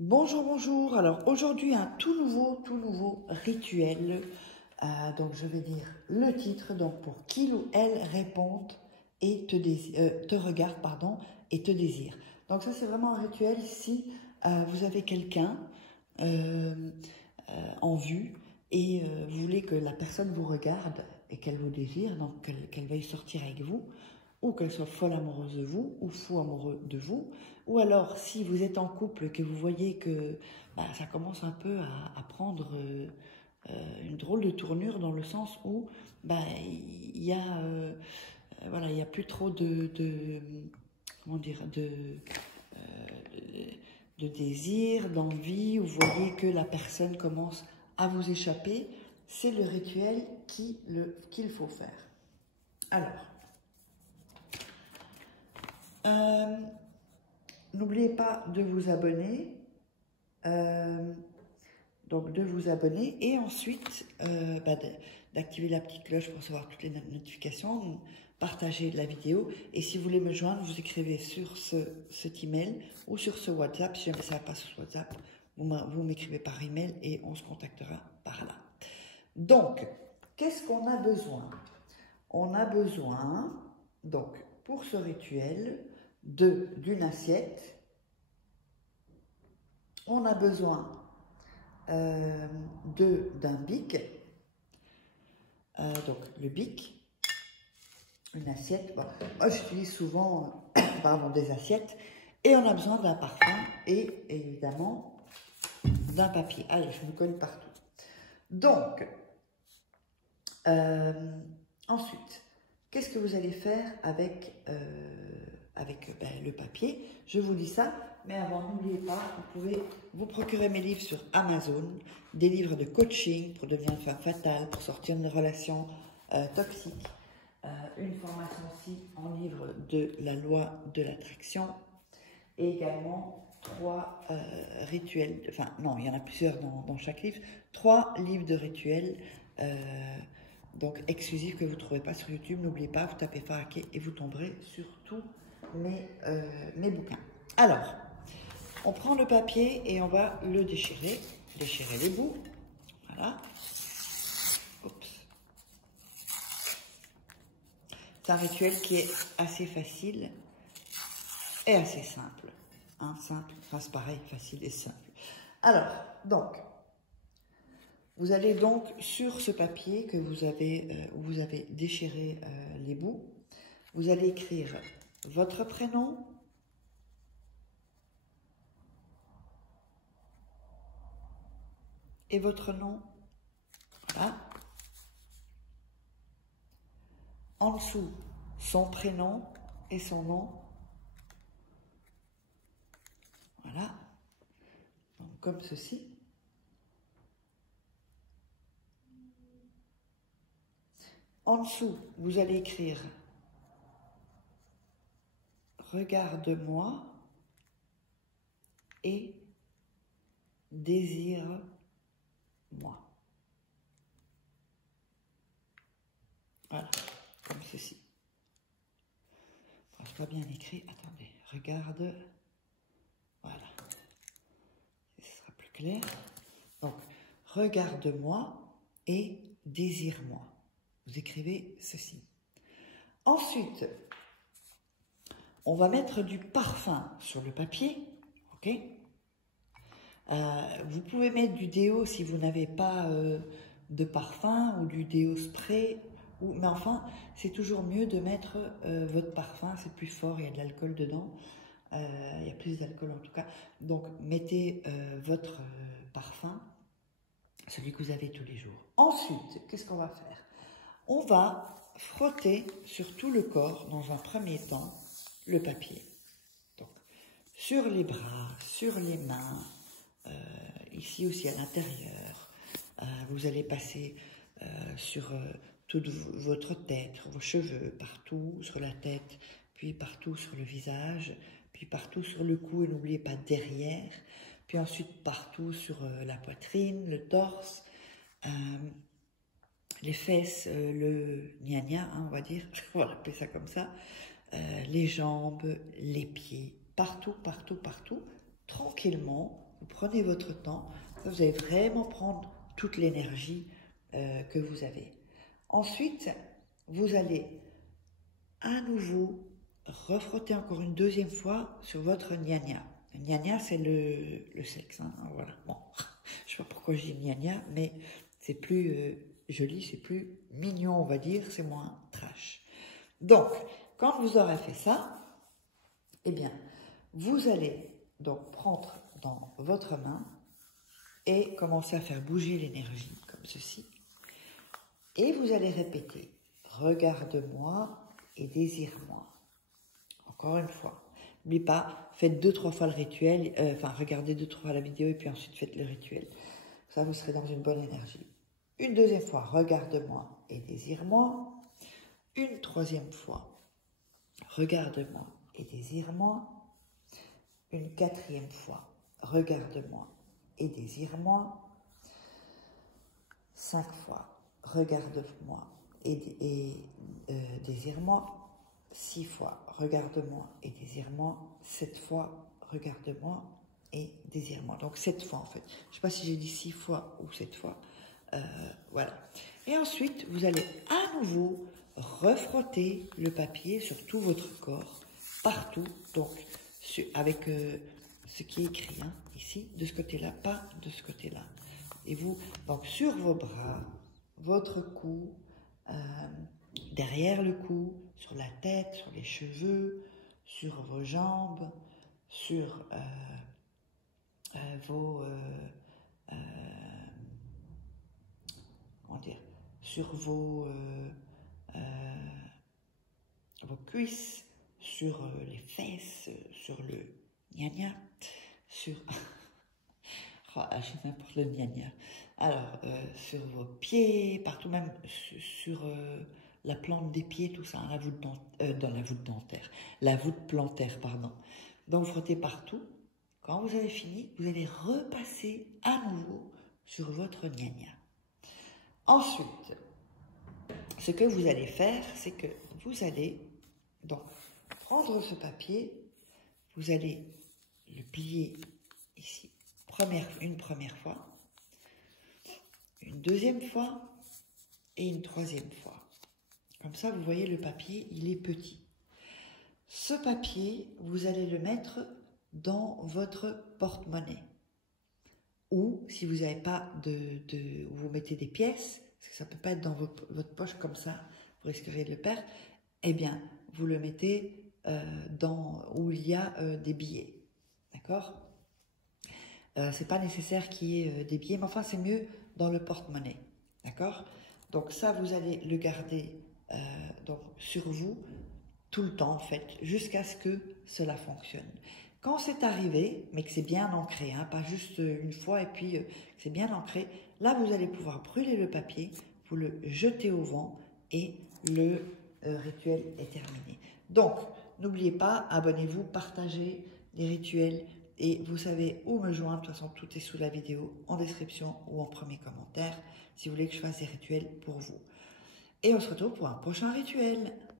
Bonjour, bonjour. Alors aujourd'hui, un tout nouveau rituel. Donc je vais dire le titre, donc pour qu'il ou elle réponde et te regarde, pardon, et te désire. Donc ça c'est vraiment un rituel si vous avez quelqu'un euh, en vue et vous voulez que la personne vous regarde et qu'elle vous désire, donc qu'elle veuille sortir avec vous, ou qu'elle soit folle amoureuse de vous, ou fou amoureux de vous, ou alors si vous êtes en couple, que vous voyez que ça commence un peu à prendre une drôle de tournure dans le sens où il y a voilà, il y a plus trop comment dire de désir, d'envie, où vous voyez que la personne commence à vous échapper, c'est le rituel qu'il faut faire. Alors, n'oubliez pas de vous abonner, donc de vous abonner et ensuite d'activer la petite cloche pour recevoir toutes les notifications, partager la vidéo et si vous voulez me joindre, vous écrivez sur cet email ou sur ce WhatsApp, si jamais ça passe sur WhatsApp, vous m'écrivez par email et on se contactera par là. Donc, qu'est-ce qu'on a besoin? On a besoin, donc, pour ce rituel, d'une assiette. On a besoin d'un bic. Donc, le bic, une assiette. Bon, moi, j'utilise souvent des assiettes. Et on a besoin d'un parfum et évidemment d'un papier. Allez, je me colle partout. Donc, ensuite, qu'est-ce que vous allez faire avec le papier? Je vous dis ça, mais avant, n'oubliez pas, vous pouvez vous procurer mes livres sur Amazon, des livres de coaching pour devenir une femme fatale, pour sortir de relations toxiques, une formation aussi en livre de la loi de l'attraction, et également 3 rituels, enfin non, il y en a plusieurs dans chaque livre, 3 livres de rituels donc exclusifs que vous ne trouverez pas sur YouTube. N'oubliez pas, vous tapez Faraké et vous tomberez sur tous mes bouquins. Alors, on prend le papier et on va le déchirer les bouts, voilà. Oups. C'est un rituel qui est assez facile et assez simple. Simple, enfin c'est pareil, facile et simple. Alors, donc, vous allez donc sur ce papier que où vous avez déchiré les bouts, vous allez écrire votre prénom, et votre nom, voilà. En dessous, son prénom et son nom, voilà, donc, comme ceci. En dessous, vous allez écrire « Regarde-moi et désire-moi ». Voilà, comme ceci. Enfin, c'est pas bien écrit, attendez, regarde, voilà, ce sera plus clair. Donc, regarde-moi et désire-moi. Vous écrivez ceci. Ensuite, on va mettre du parfum sur le papier, ok? Vous pouvez mettre du déo si vous n'avez pas de parfum ou du déo spray, mais enfin, c'est toujours mieux de mettre votre parfum, c'est plus fort, il y a de l'alcool dedans, il y a plus d'alcool en tout cas, donc mettez votre parfum, celui que vous avez tous les jours. Ensuite, qu'est-ce qu'on va faire? On va frotter sur tout le corps, dans un premier temps, le papier. Donc, sur les bras, sur les mains, ici aussi à l'intérieur. Vous allez passer sur toute votre tête, vos cheveux, partout sur la tête, puis partout sur le visage, puis partout sur le cou, et n'oubliez pas derrière, puis ensuite partout sur la poitrine, le torse, les fesses, le gna-gna, on va dire, on va appeler ça comme ça, les jambes, les pieds, partout, tranquillement, Vous prenez votre temps. Vous allez vraiment prendre toute l'énergie que vous avez. Ensuite, vous allez à nouveau refrotter encore une deuxième fois sur votre gna-gna. Gna-gna, c'est le sexe. Hein, voilà. Bon, je sais pas pourquoi je dis gna-gna, mais c'est plus joli, c'est plus mignon, on va dire, c'est moins trash. Donc, quand vous aurez fait ça, eh bien, vous allez donc prendre dans votre main et commencer à faire bouger l'énergie comme ceci. Et vous allez répéter « Regarde-moi et désire-moi ». Encore une fois. N'oubliez pas, faites 2-3 fois le rituel, regardez 2-3 fois la vidéo et puis ensuite faites le rituel. Ça, vous serez dans une bonne énergie. Une deuxième fois, regarde-moi et désire-moi. Une troisième fois, regarde-moi et désire-moi. Une quatrième fois, regarde-moi et désire-moi. 5 fois, regarde-moi et désire-moi. 6 fois, regarde-moi et désire-moi. 7 fois, regarde-moi et désire-moi. Donc 7 fois en fait. Je ne sais pas si j'ai dit 6 fois ou 7 fois. Voilà. Et ensuite, vous allez à nouveau refrotter le papier sur tout votre corps, partout. Donc avec ce qui est écrit hein, ici, de ce côté-là, pas de ce côté-là. Et vous, donc sur vos bras, votre cou, derrière le cou, sur la tête, sur les cheveux, sur vos jambes, sur comment dire, sur vos cuisses, sur les fesses, sur le gna-gna, sur... oh, j'ai n'importe le gna-gna. Alors, sur vos pieds, partout, même sur la plante des pieds, tout ça, hein, dans la voûte dentaire, la voûte plantaire, pardon. Donc, frottez partout. Quand vous avez fini, vous allez repasser à nouveau sur votre gna-gna. Ensuite, ce que vous allez faire, c'est que vous allez donc prendre ce papier, vous allez le plier ici, une première fois, une deuxième fois et une troisième fois. Comme ça, vous voyez, le papier, il est petit. Ce papier, vous allez le mettre dans votre porte-monnaie. Ou, si vous n'avez pas où vous mettez des pièces, parce que ça ne peut pas être dans votre poche comme ça, vous risquerez de le perdre, eh bien, vous le mettez où il y a des billets. D'accord ? C'est pas nécessaire qu'il y ait des billets, mais enfin, c'est mieux dans le porte-monnaie. D'accord ? Donc ça, vous allez le garder donc, sur vous tout le temps, en fait, jusqu'à ce que cela fonctionne. Quand c'est arrivé, mais que c'est bien ancré, hein, pas juste une fois et puis que c'est bien ancré, là, vous allez pouvoir brûler le papier, vous le jetez au vent et le rituel est terminé. Donc, n'oubliez pas, abonnez-vous, partagez les rituels et vous savez où me joindre. De toute façon, tout est sous la vidéo, en description ou en premier commentaire, si vous voulez que je fasse des rituels pour vous. Et on se retrouve pour un prochain rituel.